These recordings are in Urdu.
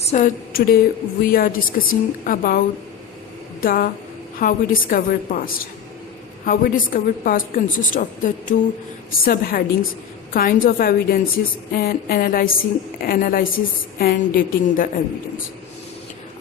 So today we are discussing about the how we discover past. How we discover past consists of the two subheadings: kinds of evidences and analysis and dating the evidence.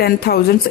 10,000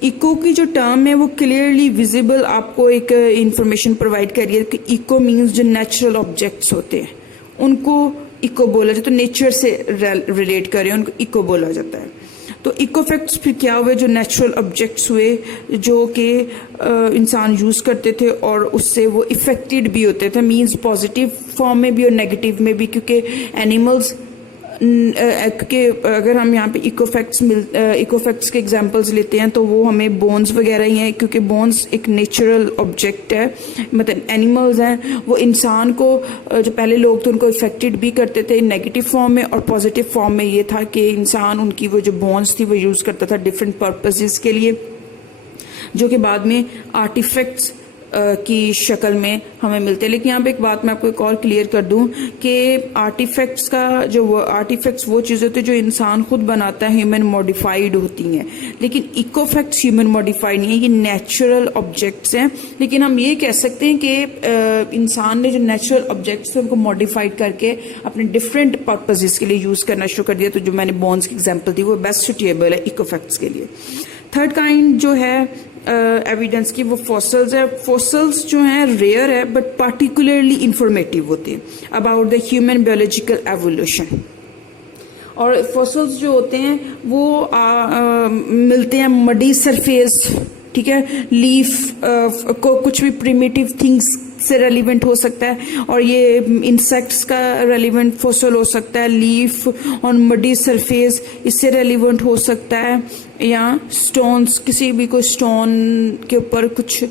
eco کی جو ٹرم ہے وہ کلیئرلی ویزیبل آپ کو ایک انفارمیشن پرووائڈ کر رہی ہے کہ ایکو مینس جو نیچرل آبجیکٹس ہوتے ہیں ان کو ایکو بولا جاتا ہے، تو نیچر سے ریلیٹ کر رہے ہیں ان کو ایکو بولا جاتا ہے. تو ایکو فیکٹس پھر کیا ہوئے؟ جو نیچرل آبجیکٹس ہوئے جو کہ انسان یوز کرتے تھے اور اس سے وہ افیکٹڈ بھی ہوتے تھے، مینس پازیٹیو فارم میں بھی اور نیگیٹو میں بھی، کیونکہ اینیملز، کیونکہ اگر ہم یہاں پہ ایکو فیکٹس کے ایگزامپلس لیتے ہیں تو وہ ہمیں بونز وغیرہ ہی ہیں، کیونکہ بونز ایک نیچرل آبجیکٹ ہے. مطلب اینیملز ہیں وہ انسان کو، جو پہلے لوگ تو ان کو افیکٹڈ بھی کرتے تھے نیگیٹو فارم میں، اور پازیٹیو فارم میں یہ تھا کہ انسان ان کی وہ جو بونز تھی وہ یوز کرتا تھا ڈفرینٹ پرپزز کے لیے، جو کہ بعد میں آرٹیفیکٹس کی شکل میں ہمیں ملتے ہیں. لیکن یہاں پہ ایک بات میں آپ کو ایک اور کلیئر کر دوں کہ آرٹیفیکٹس وہ چیزیں ہوتی ہیں جو انسان خود بناتا ہے، ہیومن موڈیفائڈ ہوتی ہیں، لیکن ایکو فیکٹس ہیومن موڈیفائڈ نہیں ہیں، یہ نیچرل آبجیکٹس ہیں. لیکن ہم یہ کہہ سکتے ہیں کہ انسان نے جو نیچرل آبجیکٹس ہیں ان کو موڈیفائڈ کر کے اپنے ڈفرینٹ پرپزز کے لیے یوز کرنا شروع کر دیا. تو جو میں نے بونز کی ایگزامپل دی وہ بیسٹ سوٹیبل ہے ایکو فیکٹس کے لیے. تھرڈ کائنڈ جو ہے ایویڈنس کی وہ فوسلز ہے. فوسلز جو ہیں ریئر ہے بٹ پارٹیکولرلی انفارمیٹیو ہوتے ہیں about the human biological evolution. اور فوسلز جو ہوتے ہیں وہ ملتے ہیں مڈی سرفیس، ٹھیک ہے، لیف کو کچھ بھی پریمیٹیو تھنگس سے ریلیونٹ ہو سکتا ہے، اور یہ انسیکٹس کا ریلیونٹ فوسل ہو سکتا ہے. لیف آن مڈی سرفیس اس سے ریلیونٹ ہو سکتا ہے، یا سٹونز، کسی بھی کوئی سٹون کے اوپر کچھ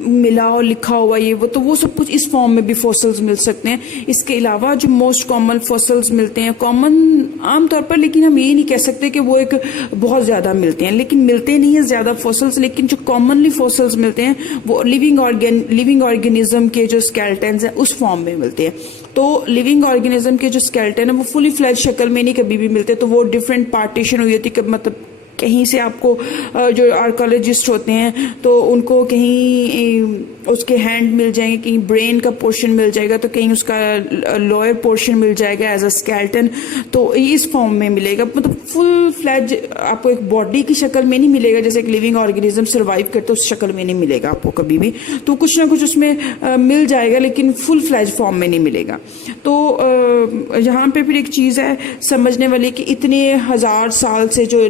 ملا اور لکھا ہوا یہ وہ، تو وہ سب کچھ اس فارم میں بھی فوسلز مل سکتے ہیں. اس کے علاوہ جو موسٹ کامن فوسلز ملتے ہیں، کامن عام طور پر، لیکن ہم یہ نہیں کہہ سکتے کہ وہ ایک بہت زیادہ ملتے ہیں، لیکن ملتے نہیں ہیں زیادہ فوسلز، لیکن جو کامنلی فوسلز ملتے ہیں وہ لیونگ آرگینزم کے جو اسکیلٹنز ہیں اس فارم میں ملتے ہیں. تو لیونگ آرگینزم کے جو اسکیلٹن ہیں وہ فلی فلیج شکل میں نہیں کبھی بھی ملتے، تو وہ ڈفرینٹ پارٹیشن ہوئی ہوتی، مطلب کہیں سے آپ کو جو آرکیولوجسٹ ہوتے ہیں تو ان کو کہیں اس کے ہینڈ مل جائیں گے، کہیں برین کا پورشن مل جائے گا، تو کہیں اس کا لوئر پورشن مل جائے گا ایز اے اسکیلٹن، تو اس فارم میں ملے گا. مطلب فل فلیج آپ کو ایک باڈی کی شکل میں نہیں ملے گا، جیسے ایک لیونگ آرگینزم سروائیو کرتے اس شکل میں نہیں ملے گا آپ کو کبھی بھی. تو کچھ نہ کچھ اس میں مل جائے گا لیکن فل فلیج فارم میں نہیں ملے گا. تو یہاں پہ پھر ایک چیز ہے سمجھنے والی کہ اتنے ہزار سال سے جو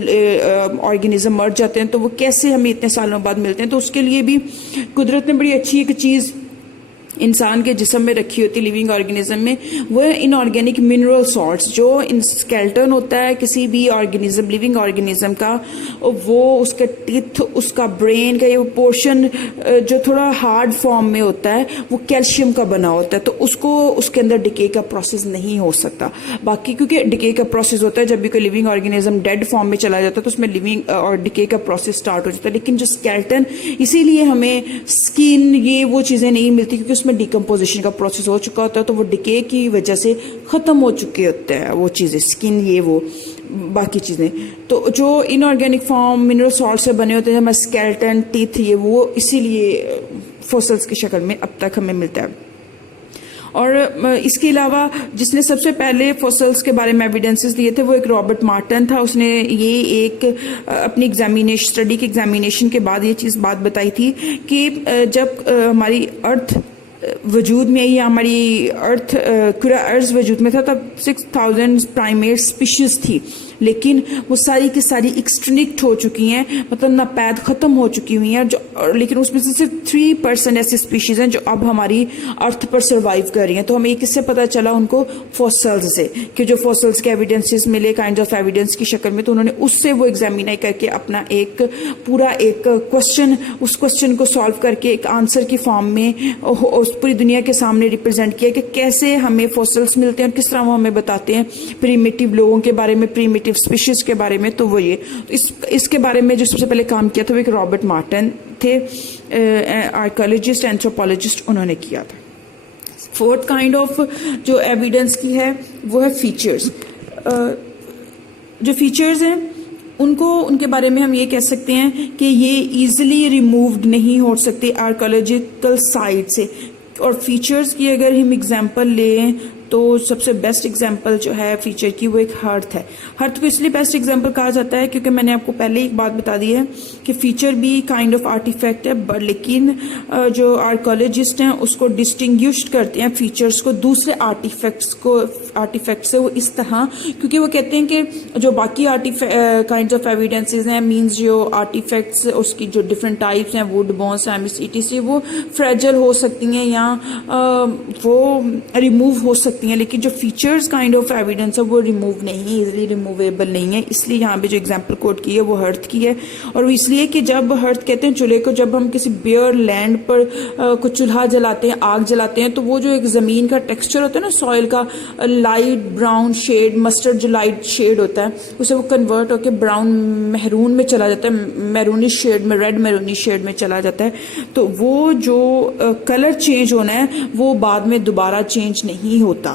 آرگینزم مر جاتے ہیں تو وہ کیسے ہمیں اتنے سالوں بعد ملتے ہیں. تو اس کے لیے بھی قدرت نے بڑی اچھی ایک چیز انسان کے جسم میں رکھی ہوتی لیونگ آرگینزم میں، وہ ان آرگینک منرل سالٹس. جو اسکیلٹن ہوتا ہے کسی بھی آرگینزم، لیونگ آرگینزم کا، وہ اس کا ٹیتھ، اس کا برین کا یہ پورشن جو تھوڑا ہارڈ فارم میں ہوتا ہے وہ کیلشیم کا بنا ہوتا ہے، تو اس کو اس کے اندر ڈکے کا پروسیس نہیں ہو سکتا. باقی کیونکہ ڈکے کا پروسیس ہوتا ہے جب بھی کوئی لیونگ آرگینزم ڈیڈ فارم میں چلا جاتا ہے تو اس میں لیونگ اور ڈکے کا پروسیس سٹارٹ ہو جاتا ہے. لیکن جو اسکیلٹن، اسی لیے ہمیں اسکن یہ وہ چیزیں نہیں ملتی کیونکہ اس میں ڈیکمپوزیشن کا پروسیس ہو چکا ہوتا ہے، تو وہ ڈکے کی وجہ سے ختم ہو چکے ہوتے ہیں وہ چیزیں، اسکن یہ وہ باقی چیزیں. تو جو ان آرگینک فارم منرل سالٹ سے بنے ہوتے ہیں ہمیں اسکیلٹن، ٹیتھ یہ وہ، اسی لیے فوسلز کی شکل میں اب تک ہمیں ملتا ہے. اور اس کے علاوہ جس نے سب سے پہلے فوسلز کے بارے میں ایویڈنسز دیے تھے وہ ایک رابرٹ مارٹن تھا. اس نے یہ ایک اپنی اسٹڈی کی ایگزامینیشن کے بعد یہ چیز بات بتائی تھی کہ جب ہماری ارتھ وجود میں یا ہماری کرہ ارض وجود میں تھا تب 6000 پرائمیٹ اسپیشیز تھی، لیکن وہ ساری کی ساری ایکسٹنکٹ ہو چکی ہیں، مطلب ناپید ختم ہو چکی ہوئی ہیں. لیکن اس میں سے صرف 3% ایسی اسپیشیز ہیں جو اب ہماری ارتھ پر سروائیو کر رہی ہیں. تو ہمیں یہ کس سے پتہ چلا؟ ان کو فوسلز سے، کہ جو فوسلز کے ایویڈنسز ملے کائنڈ آف ایویڈنس کی شکل میں، تو انہوں نے اس سے وہ ایگزامینائی کر کے اپنا ایک پورا ایک کوشچن، اس کوشچن کو سالو کر کے ایک آنسر کی فارم میں پوری دنیا کے سامنے ریپرزینٹ کیا کہ کیسے ہمیں فوسلز ملتے ہیں اور کس طرح وہ ہمیں بتاتے ہیں پریمیٹیو لوگوں کے بارے میں، پریمیٹیو اسپیشیز کے بارے میں. تو وہ یہ اس کے بارے میں جو سب سے پہلے کام کیا تھا وہ ایک رابرٹ مارٹن تھے، آرکیولوجسٹ، اینتھروپولوجسٹ، انہوں نے کیا تھا. فورتھ کائنڈ آف جو ایویڈنس کی ہے وہ ہے فیچرز. جو فیچرز ہیں ان کے بارے میں ہم یہ کہہ سکتے ہیں کہ یہ ایزیلی ریمووڈ نہیں ہو سکتے آرکیولوجیکل سائٹ سے. اور فیچرز کی اگر ہم اگزامپل لیں تو سب سے بیسٹ ایگزامپل جو ہے فیچر کی وہ ایک ہرتھ ہے. ہرتھ کو اس لیے بیسٹ ایگزامپل کہا جاتا ہے کیونکہ میں نے آپ کو پہلے ایک بات بتا دی ہے کہ فیچر بھی کائنڈ آف آرٹیفیکٹ ہے, لیکن جو آرکیولوجسٹ ہیں اس کو ڈسٹنگوشڈ کرتے ہیں فیچرز کو دوسرے آرٹیفیکٹ سے, وہ اس طرح, کیونکہ وہ کہتے ہیں کہ جو باقی کائنڈز آف ایویڈنسز ہیں, مینز جو آرٹیفیکٹس اس کی جو ڈفرینٹ ٹائپس ہیں, ووڈ, بونس, سیمس, ETC, وہ فریجل ہو سکتی ہیں یا وہ ریموو ہو سکتی ہیں, لیکن جو فیچرز کائنڈ آف ایویڈنس ہے وہ ریموو نہیں, ایزیلی ریموویبل نہیں ہے. اس لیے یہاں پہ جو ایگزامپل کوٹ کی ہے وہ ہرتھ کی ہے, اور وہ اس لیے کہ جب ہرتھ کہتے ہیں چولہے کو, جب ہم کسی بیئر لینڈ پر کچھ چولہا جلاتے ہیں, آگ جلاتے ہیں, تو وہ جو ایک زمین کا ٹیکسچر ہوتا ہے نا سوئل کا, لائٹ براؤن شیڈ, مسٹرڈ جو لائٹ شیڈ ہوتا ہے اسے وہ کنورٹ ہو کے براؤن میرون میں چلا جاتا ہے, میرونش شیڈ میں, ریڈ میرونش شیڈ میں چلا جاتا ہے. تو وہ جو کلر چینج ہونا ہے وہ بعد میں دوبارہ چینج نہیں ہوتا,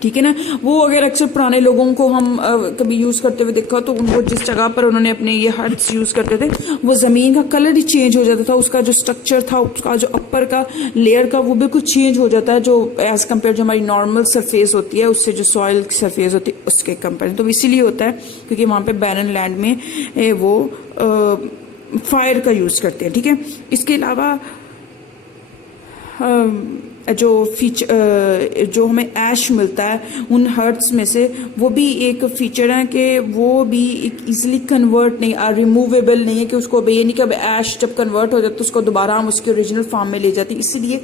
ٹھیک ہے نا. وہ اگر اکثر پرانے لوگوں کو ہم کبھی یوز کرتے ہوئے دیکھا تو ان کو جس جگہ پر انہوں نے اپنے یہ ہرتس یوز کرتے تھے وہ زمین کا کلر ہی چینج ہو جاتا تھا, اس کا جو اسٹرکچر تھا, اس کا جو اپر کا لیئر کا, وہ بالکل چینج ہو جاتا ہے جو ایز کمپیئر جو ہماری نارمل سرفیس ہوتی ہے اس سے, جو سوائل کی سرفیس ہوتی ہے اس کے کمپیئر. تو اسی لیے ہوتا ہے کیونکہ وہاں پہ بیرن لینڈ میں وہ فائر کا یوز کرتے ہیں, ٹھیک ہے. اس کے علاوہ جو جو ہمیں ایش ملتا ہے ان ہرٹس میں سے, وہ بھی ایک فیچر ہے کہ وہ بھی ایزیلی کنورٹ نہیں, ریموویبل نہیں ہے, کہ اس کو یہ نہیں کہ اب ایش جب کنورٹ ہو جاتا تو اس کو دوبارہ ہم اس کے اوریجنل فارم میں لے جاتے ہیں, اسی لیے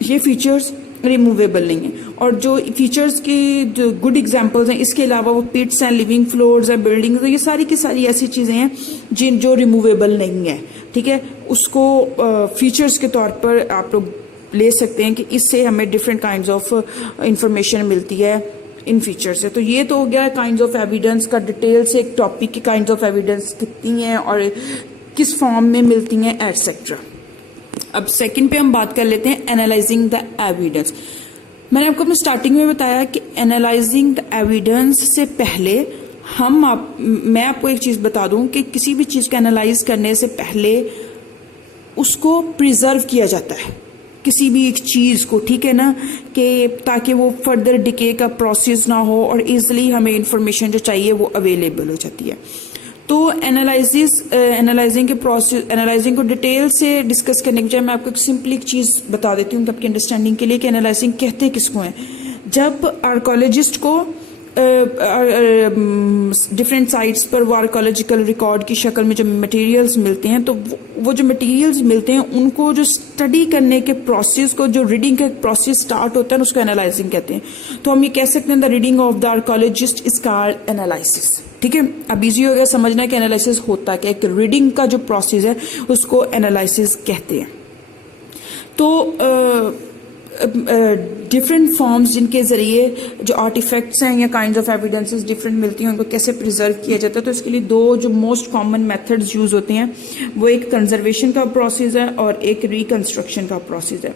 یہ فیچرز ریموویبل نہیں ہیں. اور جو فیچرز کی جو گڈ ایگزامپلز ہیں اس کے علاوہ وہ پٹس ہیں, لیونگ فلورز ہیں, بلڈنگز ہیں, یہ ساری کی ساری ایسی چیزیں ہیں جو ریموویبل نہیں ہیں, ٹھیک ہے. اس کو فیچرز کے طور پر آپ لوگ لے سکتے ہیں کہ اس سے ہمیں ڈفرینٹ کائنڈز آف انفارمیشن ملتی ہے ان فیچر سے. تو یہ تو ہو گیا کائنڈز آف ایویڈنس کا ڈیٹیل سے, ایک ٹاپک کی کائنڈز آف ایویڈنس کتنی ہیں اور کس فارم میں ملتی ہیں ایٹسیٹرا. اب سیکنڈ پہ ہم بات کر لیتے ہیں اینالائزنگ دا ایویڈنس. میں نے آپ کو اپنے اسٹارٹنگ میں بتایا کہ اینالائزنگ دا ایویڈنس سے پہلے میں آپ کو ایک چیز بتا دوں کہ کسی بھی چیز کو اینالائز کرنے سے پہلے اس کو پریزرو کیا جاتا ہے, کسی بھی ایک چیز کو, ٹھیک ہے نا, کہ تاکہ وہ فردر ڈکے کا پروسیس نہ ہو اور ایزلی ہمیں انفارمیشن جو چاہیے وہ اویلیبل ہو جاتی ہے. تو اینالائزنگ کے پروسیس, اینالائزنگ کو ڈیٹیل سے ڈسکس کرنے کے بجائے میں آپ کو ایک سمپل ایک چیز بتا دیتی ہوں آپ کی انڈرسٹینڈنگ کے لیے کہ اینالائزنگ کہتے کس کو ہیں. جب آرکیولوجسٹ کو ڈفرینٹ سائٹس پر وہ آرکیولوجیکل ریکارڈ کی شکل میں جو مٹیریلز ملتے ہیں, تو وہ جو مٹیریلز ملتے ہیں ان کو جو اسٹڈی کرنے کے پروسیس کو, جو ریڈنگ کا پروسیس سٹارٹ ہوتا ہے اس کو اینالائزنگ کہتے ہیں. تو ہم یہ کہہ سکتے ہیں the reading of the archaeologist is called analysis, ٹھیک ہے. اب ایزی ہو گیا سمجھنا کہ اینالائسس ہوتا کیا, ایک ریڈنگ کا جو پروسیس ہے اس کو اینالائسس کہتے ہیں. تو ڈفرینٹ فارمز جن کے ذریعے جو آرٹیفیکٹس ہیں یا کائنڈز آف ایویڈنسز ڈفرینٹ ملتی ہیں ان کو کیسے پریزرو کیا جاتا ہے. تو اس کے لیے دو جو موسٹ کامن میتھڈز یوز ہوتے ہیں وہ ایک کنزرویشن کا پروسیس ہے اور ایک ریکنسٹرکشن کا پروسیس ہے.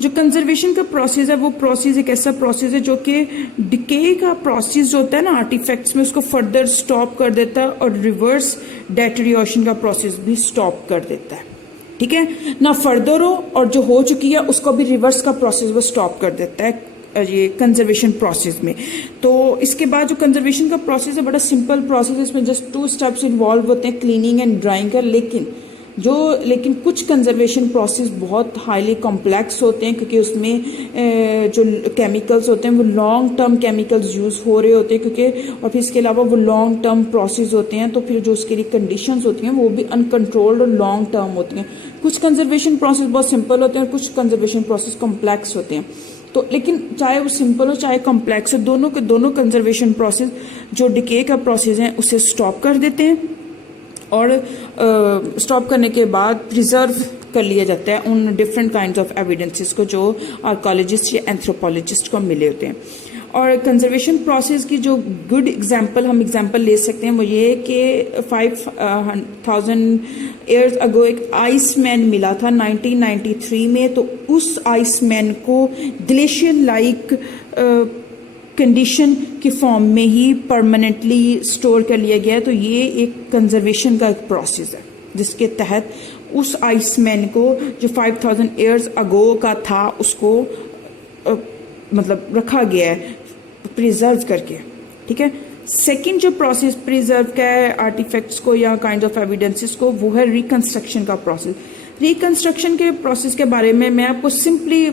جو کنزرویشن کا پروسیس ہے وہ پروسیس ایک ایسا پروسیس ہے جو کہ ڈکے کا پروسیس جو ہوتا ہے نا آرٹیفیکٹس میں, اس کو فردر اسٹاپ کر دیتا ہے اور ریورس ڈیٹریوشن کا پروسیس بھی اسٹاپ کر دیتا ہے, ٹھیک ہے. نہ فردر ہو اور جو ہو چکی ہے اس کو بھی ریورس کا پروسیس وہ اسٹاپ کر دیتا ہے یہ کنزرویشن پروسیس میں. تو اس کے بعد جو کنزرویشن کا پروسیس ہے بڑا سمپل پروسیس ہے, اس میں جسٹ 2 اسٹیپس انوالو ہوتے ہیں, کلیننگ اینڈ ڈرائنگ کا. لیکن کچھ کنزرویشن پروسیس بہت ہائیلی کمپلیکس ہوتے ہیں کیونکہ اس میں جو کیمیکلز ہوتے ہیں وہ لانگ ٹرم کیمیکلز یوز ہو رہے ہوتے ہیں, کیونکہ اور پھر اس کے علاوہ وہ لانگ ٹرم پروسیس ہوتے ہیں, تو پھر جو اس کے لیے کنڈیشنز ہوتی ہیں وہ بھی انکنٹرولڈ اور لانگ ٹرم ہوتی ہیں. کچھ کنزرویشن پروسیس بہت سمپل ہوتے ہیں اور کچھ کنزرویشن پروسیس کمپلیکس ہوتے ہیں. تو لیکن چاہے وہ سمپل ہو چاہے کمپلیکس ہو, دونوں کنزرویشن پروسیس جو ڈکے کا پروسیس ہے اسے اسٹاپ کر دیتے ہیں اور اسٹاپ کرنے کے بعد پریزرو کر لیا جاتا ہے ان ڈفرینٹ کائنڈز آف ایویڈنسز کو جو آرکیولوجسٹ یا اینتھروپولوجسٹ کو ملے ہوتے ہیں. اور کنزرویشن پروسیس کی جو گڈ ہم ایگزامپل لے سکتے ہیں وہ یہ کہ 5000 ایئرز اگو ایک آئس مین ملا تھا 1993 میں. تو اس آئس مین کو گلیشیئر لائک کنڈیشن کی فارم میں ہی پرماننٹلی سٹور کر لیا گیا ہے. تو یہ ایک کنزرویشن کا ایک پروسیس ہے جس کے تحت اس آئس مین کو جو 5000 ایئرز اگو کا تھا اس کو مطلب رکھا گیا ہے پریزرو کر کے. ٹھیک ہے. سیکنڈ جو پروسیس پریزرو کا ہے آرٹیفیکٹس کو یا کائنڈ آف ایویڈنسز کو، وہ ہے ریکنسٹرکشن کا پروسیس. ریکنسٹرکشن کے پروسیس کے بارے میں آپ کو سمپلی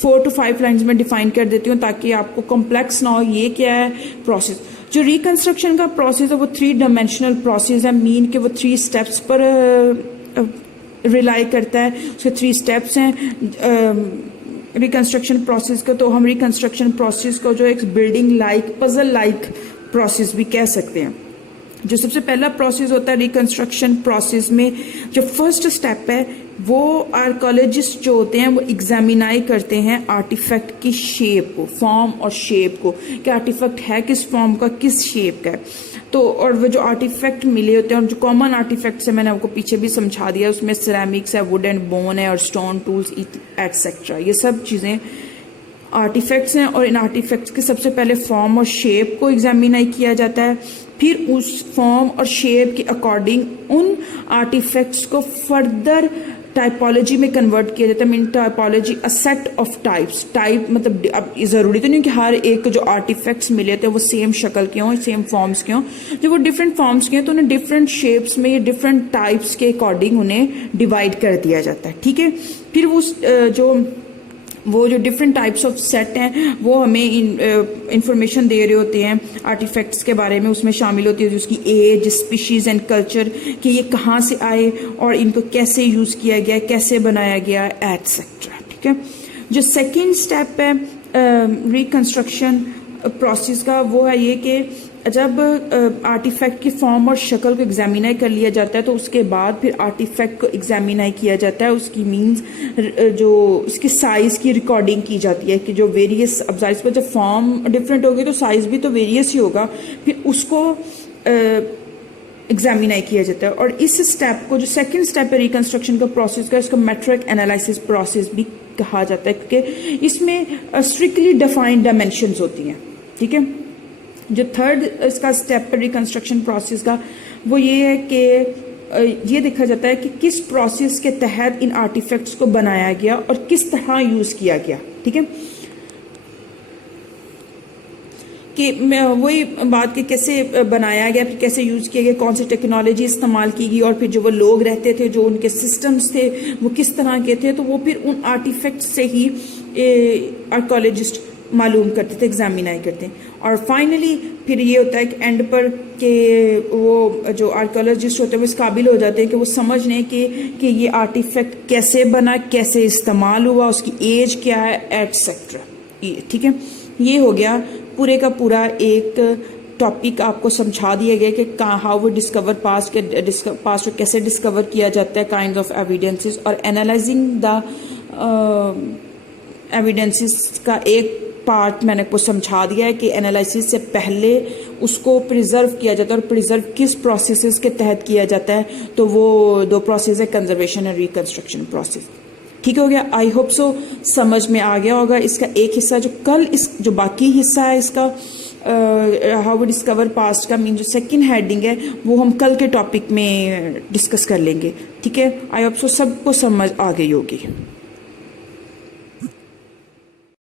4 to 5 لائنز میں ڈیفائن کر دیتی ہوں تاکہ آپ کو کمپلیکس نہ ہو. یہ کیا ہے پروسیس؟ جو ریکنسٹرکشن کا پروسیس ہے وہ 3 ڈائمینشنل پروسیس ہے. مین کہ وہ 3 اسٹیپس پر ریلائی کرتا ہے. اس کے 3 اسٹیپس ہیں ریکنسٹرکشن پروسیس کا. تو ہم ریکنسٹرکشن پروسیس کو جو ایک building like puzzle like process بھی کہہ سکتے ہیں. جو سب سے پہلا پروسیس ہوتا ہے ریکنسٹرکشن پروسیس میں، جو فرسٹ اسٹیپ ہے وہ آرکیولوجسٹ جو ہوتے ہیں وہ ایگزامینائی کرتے ہیں آرٹیفیکٹ کی شیپ کو، فارم اور شیپ کو، کہ آرٹیفیکٹ ہے کس فارم کا، کس شیپ کا ہے. تو اور وہ جو آرٹیفیکٹ ملے ہوتے ہیں اور جو کامن آرٹیفیکٹس ہیں میں نے آپ کو پیچھے بھی سمجھا دیا، اس میں سیرامکس ہے، ووڈ اینڈ بون ہے اور اسٹون ٹولز ایٹسیٹرا. یہ سب چیزیں آرٹیفیکٹس ہیں اور ان آرٹیفیکٹس کے سب سے پہلے فارم اور شیپ کو ایگزامینائی کیا جاتا ہے. پھر اس فارم اور شیپ کے اکارڈنگ ان آرٹیفیکٹس کو فردر ٹائپولوجی میں کنورٹ کیا جاتا ہے. Mean typology a set of types. Type مطلب اب ضروری تو نہیں کہ ہر ایک جو آرٹیفیکٹس ملے تھے وہ سیم شکل کے ہوں، سیم فارمس کے ہوں. جب وہ ڈفرینٹ فارمس کے ہیں تو انہیں ڈفرینٹ شیپس میں یا ڈفرینٹ ٹائپس کے اکارڈنگ انہیں ڈیوائڈ کر دیا جاتا ہے. ٹھیک ہے. پھر وہ جو ڈفرینٹ ٹائپس آف سیٹ ہیں وہ ہمیں انفارمیشن دے رہے ہوتے ہیں آرٹیفیکٹس کے بارے میں. اس میں شامل ہوتی ہے اس کی ایج، اسپیشیز اینڈ کلچر، کہ یہ کہاں سے آئے اور ان کو کیسے یوز کیا گیا، کیسے بنایا گیا ایٹسیٹرا. ٹھیک ہے. جو سیکنڈ اسٹیپ ہے ریکنسٹرکشن پروسیس کا وہ ہے یہ کہ جب آرٹیفیکٹ کی فارم اور شکل کو ایگزامینائی کر لیا جاتا ہے تو اس کے بعد پھر آرٹیفیکٹ کو ایگزامینائی کیا جاتا ہے. اس کی مینز جو اس کی سائز کی ریکارڈنگ کی جاتی ہے کہ جو ویریس، اب ظاہر پر جب فارم ڈفرینٹ ہوگی تو سائز بھی تو ویریس ہی ہوگا. پھر اس کو ایگزامینائی کیا جاتا ہے. اور اس اسٹیپ کو جو سیکنڈ اسٹیپ ہے ریکنسٹرکشن کا پروسیس کا، اس کو میٹرک انالائسس پروسیس بھی کہا جاتا ہے کیونکہ اس میں اسٹرکٹلی ڈیفائنڈ ڈائمینشنز ہوتی ہیں. ٹھیک ہے. جو تھرڈ اس کا اسٹیپ ہے ریکنسٹرکشن پروسیس کا وہ یہ ہے کہ یہ دیکھا جاتا ہے کہ کس پروسیس کے تحت ان آرٹیفیکٹس کو بنایا گیا اور کس طرح یوز کیا گیا. ٹھیک ہے. کہ وہی بات کہ کیسے بنایا گیا، پھر کیسے یوز کیا گیا، کون سی ٹیکنالوجی استعمال کی گئی، اور پھر جو وہ لوگ رہتے تھے، جو ان کے سسٹمز تھے وہ کس طرح کے تھے. تو وہ پھر ان آرٹیفیکٹس سے ہی آرکیولوجسٹ معلوم کرتے تھے، ایگزامینائی کرتے ہیں. اور فائنلی پھر یہ ہوتا ہے کہ اینڈ پر کہ وہ جو آرکیولوجسٹ ہوتے ہیں وہ اس قابل ہو جاتے ہیں کہ وہ سمجھ لیں کہ یہ آرٹیفیکٹ کیسے بنا، کیسے استعمال ہوا، اس کی ایج کیا ہے ایٹسیٹرا. ٹھیک ہے. یہ ہو گیا پورے کا پورا ایک ٹاپک آپ کو سمجھا دیا گیا کہ ہاؤ وہ ڈسکور پاسٹ کو کیسے ڈسکور کیا جاتا ہے، کائنڈ آف ایویڈنسز، اور انالائزنگ دا ایویڈنسز کا ایک پارٹ میں نے کو سمجھا دیا ہے کہ انالائسس سے پہلے اس کو پریزرو کیا جاتا ہے، اور پریزرو کس پروسیسز کے تحت کیا جاتا ہے. تو وہ 2 پروسیس ہے، کنزرویشن اور ریکنسٹرکشن پروسیس. ٹھیک ہو گیا. آئی ہوپ سو سمجھ میں آ گیا ہوگا. اس کا ایک حصہ جو کل جو باقی حصہ ہے اس کا ہاؤ وی ڈسکور پاسٹ کا مین جو سیکنڈ ہیڈنگ ہے وہ ہم کل کے ٹاپک میں ڈسکس کر لیں گے. ٹھیک ہے. آئی ہوپ سو سب کو سمجھ آ گئی ہوگی.